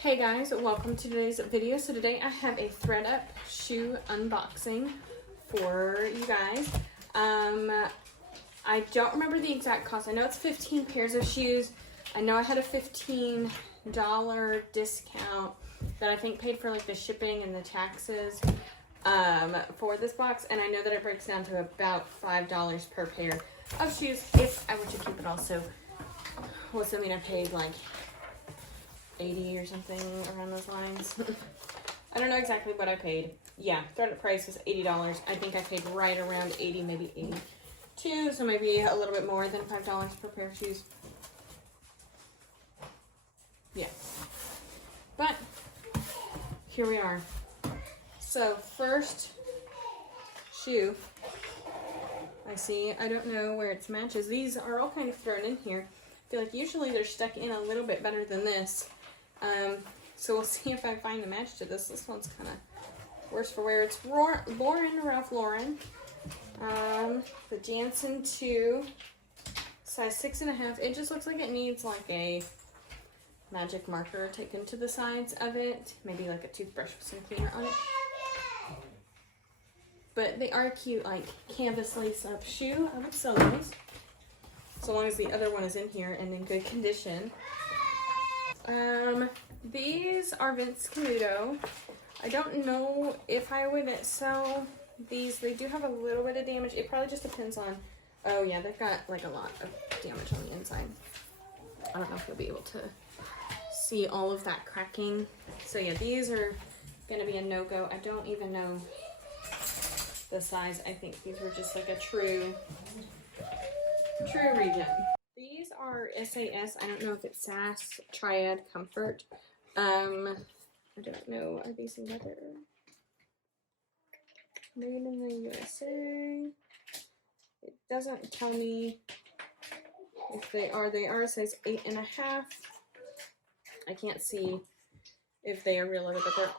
Hey guys, welcome to today's video. So today I have a thread up shoe unboxing for you guys. I don't remember the exact cost. I know it's 15 pairs of shoes. I know I had a $15 discount that I think paid for like the shipping and the taxes for this box, and I know that it breaks down to about $5 per pair of shoes if I were to keep it all. So what's I mean, I paid like 80 or something around those lines. I don't know exactly what I paid. Yeah, thread price was $80. I think I paid right around 80, maybe 82, so maybe a little bit more than $5 per pair of shoes. Yeah. But here we are. So first shoe I see. I don't know where its matches. These are all kind of thrown in here. I feel like usually they're stuck in a little bit better than this. So we'll see if I find a match to this. This one's kind of worse for wear. It's Ralph Lauren. The Jansen 2, size 6.5. It just looks like it needs like a magic marker taken to the sides of it. Maybe like a toothbrush with some cleaner on it. But they are cute, like canvas lace up shoe. I would sell those, so long as the other one is in here and in good condition. These are Vince Camuto. I don't know if I would sell these. They do have a little bit of damage. It probably just depends on, oh yeah, they've got like a lot of damage on the inside. I don't know if you'll be able to see all of that cracking. So yeah, these are gonna be a no-go. I don't even know the size. I think these were just like a true regen. These are SAS. I don't know if it's SAS Triad Comfort. I don't know. Are these leather? Made in the USA. It doesn't tell me if they are. They are a size 8.5. I can't see if they are real leather, but they're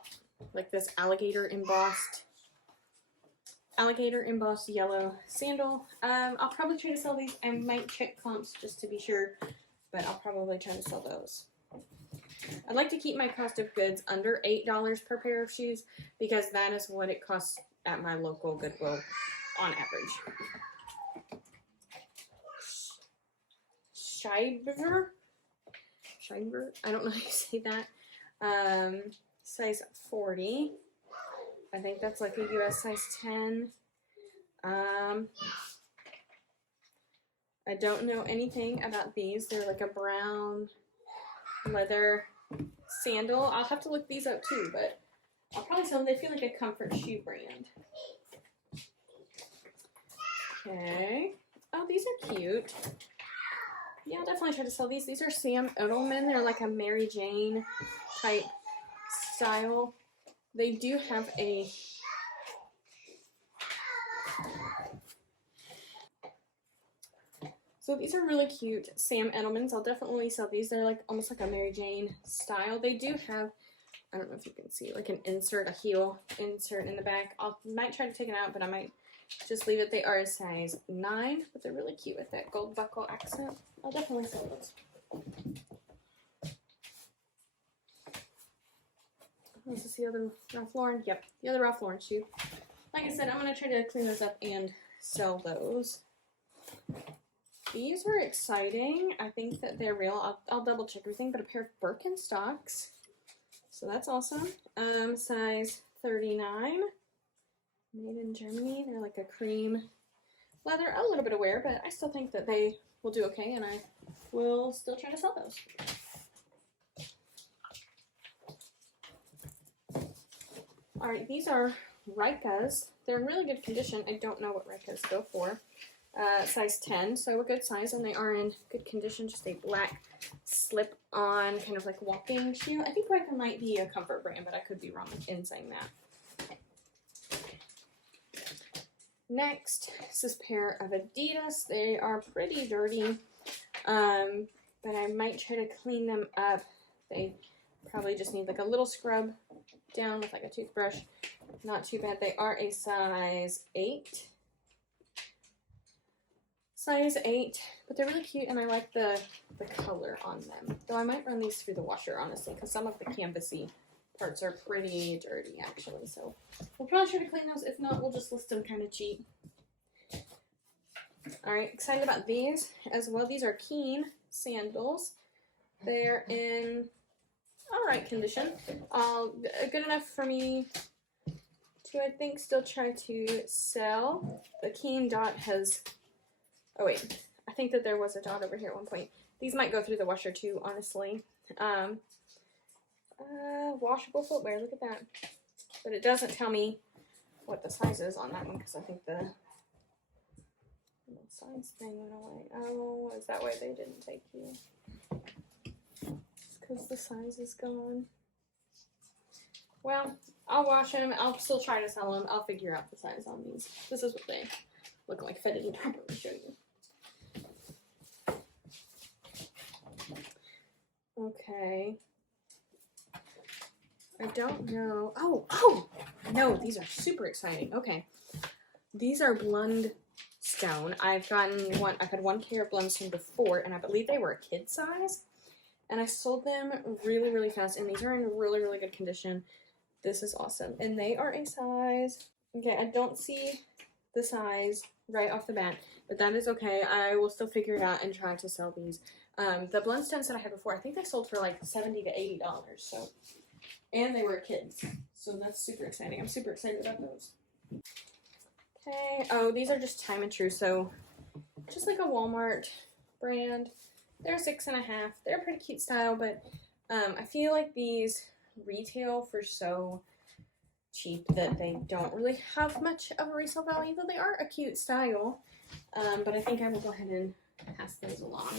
like this alligator embossed yellow sandal. I'll probably try to sell these. I might check comps just to be sure, but I'll probably try to sell those. I'd like to keep my cost of goods under $8 per pair of shoes, because that is what it costs at my local Goodwill on average. Schreiber? I don't know how you say that. Size 40. I think that's like a US size 10. I don't know anything about these. They're like a brown leather sandal. I'll have to look these up too, but I'll probably sell them. They feel like a comfort shoe brand. Okay. Oh, these are cute. Yeah, I'll definitely try to sell these. These are Sam Edelman. They're like a Mary Jane type style. They do have a so these are really cute Sam Edelmans. I'll definitely sell these. They're like almost like a Mary Jane style. They do have, I don't know if you can see, like an insert, a heel insert in the back. I might try to take it out, but I might just leave it. They are a size 9, but they're really cute with that gold buckle accent. I'll definitely sell those. This is the other Ralph Lauren. Yep, the other Ralph Lauren shoe. Like I said, I'm going to try to clean those up and sell those. These are exciting. I think that they're real. I'll double check everything, but a pair of Birkenstocks. So that's awesome. Size 39. Made in Germany. They're like a cream leather. A little bit of wear, but I still think that they will do okay, and I will still try to sell those. Alright, these are Rykas. They're in really good condition. I don't know what Rykas go for. Size 10, so a good size, and they are in good condition. Just a black slip-on kind of like walking shoe. I think Ryka might be a comfort brand, but I could be wrong in saying that. Next is this pair of Adidas. They are pretty dirty, but I might try to clean them up. They probably just need like a little scrub down with like a toothbrush. Not too bad. They are a size 8. Size 8, but they're really cute, and I like the color on them. Though I might run these through the washer, honestly, because some of the canvasy parts are pretty dirty, actually. So we'll probably try to clean those. If not, we'll just list them kind of cheap. Alright, excited about these as well. These are Keen sandals. They're in alright condition. Good enough for me to, I think, still try to sell. The Keen dot has... Oh wait, I think that there was a dot over here at one point. These might go through the washer too, honestly. Washable footwear, look at that. But it doesn't tell me what the size is on that one, because I think the size thing went away. Oh, is that why they didn't take you? Because the size is gone. Well, I'll wash them. I'll still try to sell them. I'll figure out the size on these. This is what they look like fitted and properly show you. Okay. I don't know. Oh! No, these are super exciting. Okay. These are Blund Stone. I've had one pair of Blund Stone before, and I believe they were a kid size. And I sold them really, really fast, and these are in really, really good condition. This is awesome. And they are a size... Okay, I don't see the size right off the bat, but that is okay. I will still figure it out and try to sell these. The Blund Stones that I had before, I think they sold for like $70 to $80. So, and they were kids, so that's super exciting. I'm super excited about those. Okay. Oh, these are just Time and True. So, just like a Walmart brand. They're 6.5. They're a pretty cute style, but I feel like these retail for so cheap that they don't really have much of a resale value. Though they are a cute style, but I think I will go ahead and pass those along.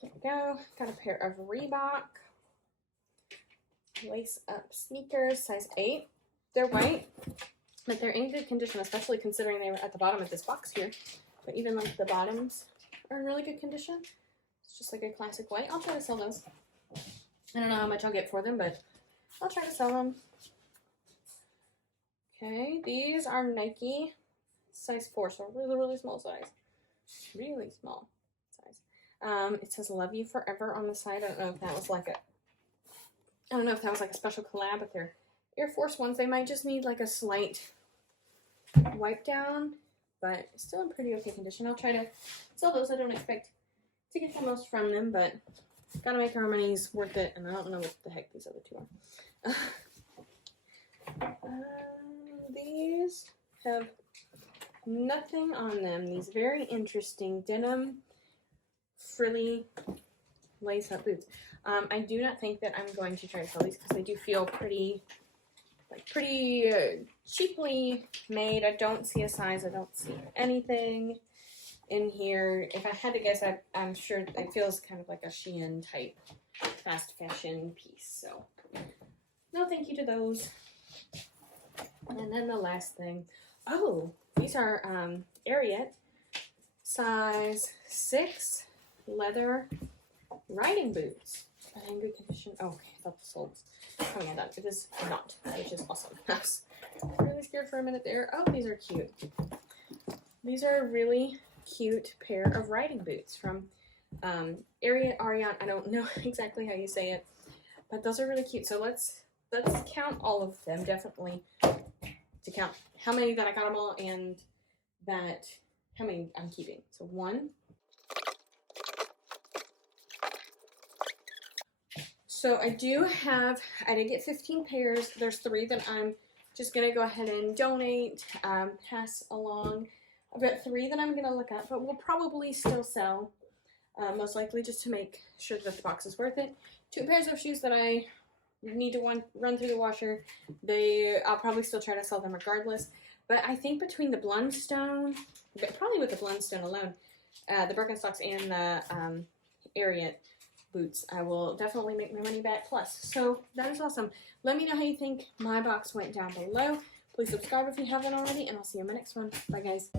Here we go. Got a pair of Reebok lace up sneakers, size 8. They're white, but they're in good condition, especially considering they were at the bottom of this box here. But even like the bottoms are in really good condition. It's just like a classic white. I'll try to sell those. I don't know how much I'll get for them, but I'll try to sell them. Okay, these are Nike size 4, so really, really small size. Really small size. It says "Love You Forever" on the side. I don't know if that was like a special collab with their Air Force Ones. They might just need like a slight wipe down, but still in pretty okay condition. I'll try to sell those. I don't expect to get the most from them, but gotta make our money's worth it, and I don't know what the heck these other two are. These have nothing on them. These very interesting denim frilly lace-up boots. I do not think that I'm going to try to sell these because they do feel pretty cheaply made. I don't see a size. I don't see anything in here. If I had to guess, I'm sure it feels kind of like a Shein type fast fashion piece. So no thank you to those. And then the last thing. Oh, these are Ariat size 6 leather riding boots. Are they in good condition? Oh, okay, I thought the soles coming undone. It is not, which is awesome. I was really scared for a minute there. Oh, these are cute. These are a really cute pair of riding boots from Ariat. I don't know exactly how you say it, but those are really cute. So let's count all of them, definitely, to count how many that I got them all and how many I'm keeping. So 1. So I did get 15 pairs. There's 3 that I'm just going to go ahead and donate, pass along. I've got 3 that I'm going to look at, but we'll probably still sell, most likely just to make sure that the box is worth it. 2 pairs of shoes that I need to run through the washer. I'll probably still try to sell them regardless. But I think between the Blund Stone, probably with the Blund Stone alone, the Birkenstocks and the Ariat boots, I will definitely make my money back plus. So that is awesome. Let me know how you think my box went down below. Please subscribe if you haven't already, and I'll see you in my next one. Bye, guys.